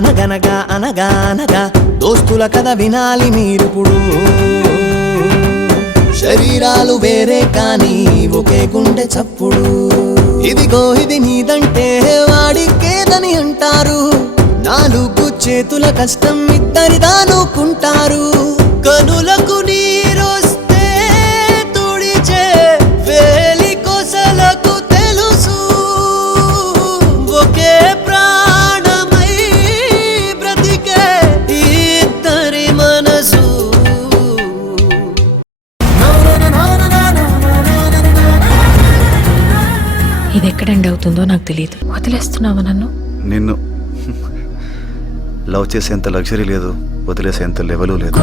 అనగనగా అనగా అనగా దోస్తుల కథ వినాలి మీరిప్పుడు. శరీరాలు వేరే కానీ ఒకే గుండె చప్పుడు. ఇదిగో ఇది నీదంటే వాడికేదని అంటారు. నాలుగు చేతుల కష్టం ఇద్దరిదానుకుంటారు. కనులకు నీరొస్తే తుడిచే వేలి కొసలకు తెలుసు. ఒకే ప్రాణమై బ్రతికే ఇద్దరి మనసు. ఇది ఎక్కడ ఎండ్ అవుతుందో నాకు తెలియదు. వదిలేస్తున్నావా నన్ను? నిన్ను లవ్ చేసేంత లగ్జరీ లేదు, వదిలేసేంత లెవెలు లేదు.